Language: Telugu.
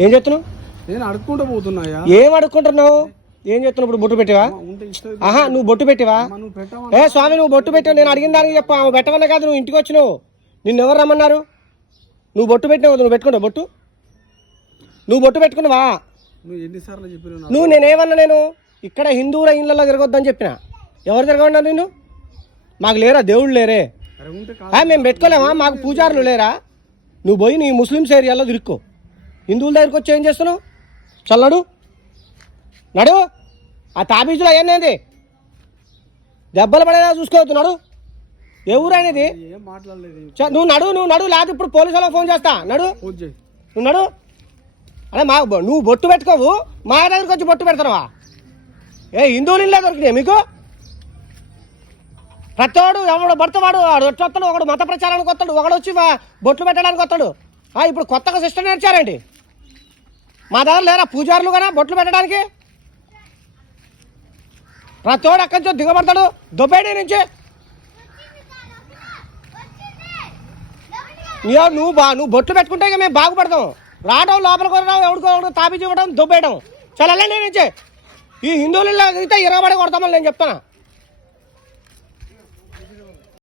ఏం నేను అడుక్కుంటూ పోతున్నాయా ఏం అడుక్కుంటున్నావు? ఏం చెప్తున్నావు ఇప్పుడు బొట్టు పెట్టావా? ఆహా నువ్వు బొట్టు పెట్టావా? ఏ స్వామి నువ్వు బొట్టు పెట్టావు నేను అడిగిన దానికి చెప్పు. ఆమె పెట్టమన్నా కాదు నువ్వు ఇంటికి వచ్చినావు. నిన్ను ఎవరు రమ్మన్నారు? నువ్వు బొట్టు పెట్టినావు నువ్వు పెట్టుకున్నావు బొట్టు? నువ్వు బొట్టు పెట్టుకున్నావా? నువ్వు నేనేమన్నా నేను ఇక్కడ హిందువుల ఇళ్ళలో తిరగొద్దని చెప్పిన? ఎవరు తిరగమన్నారు నిన్ను? మాకు లేరా దేవుళ్ళు లేరే. మేము పెట్టుకోలేమా? మాకు పూజారులు లేరా? నువ్వు పోయి నీ ముస్లిమ్స్ ఏరియాలో తిరుక్కో. హిందువుల దగ్గరికి వచ్చి ఏం చేస్తున్నావు? చల్లడు. నడు. ఆ తాబీజులో ఏంది? దెబ్బలు పడేలా చూసుకోవద్దు నడు. చ- నువ్వు నడు నువ్వు నడు లేకపోతే ఇప్పుడు పోలీసు వాళ్ళకి ఫోన్ చేస్తా. నడు. నువ్వు నడు. అదే మా నువ్వు బొట్టు పెట్టుకోవు. మా దగ్గరికి వచ్చి బొట్టు పెడతావా? ఏ హిందువులు ఇల్లే దొరికినాయి మీకు? ప్రతివాడు ఎవడు పడతావాడు వాడు వచ్చి వస్తాడు ఒకడు మత ప్రచారానికి వస్తాడు ఒకడు వచ్చి బొట్లు పెట్టడానికి వస్తాడు. ఆ, ఇప్పుడు కొత్తగా సిస్టమ్ నేర్చారండి మా దగ్గర లేరా పూజారులు కదా బొట్లు పెట్టడానికి? ప్రతోడు అక్కడి నుంచి దిగబడతాడు. దుబ్బేడి నుంచి. నువ్వు బా నువ్వు బొట్లు పెట్టుకుంటే ఇక మేము బాగుపడతాం. రావడం లోపలికి రావడం ఎవడికో తాపించి ఇవ్వడం దుబ్బేయడం. చాలా నుంచి. ఈ హిందువులలో అయితే ఇరగబడి కొడతామని నేను చెప్తాను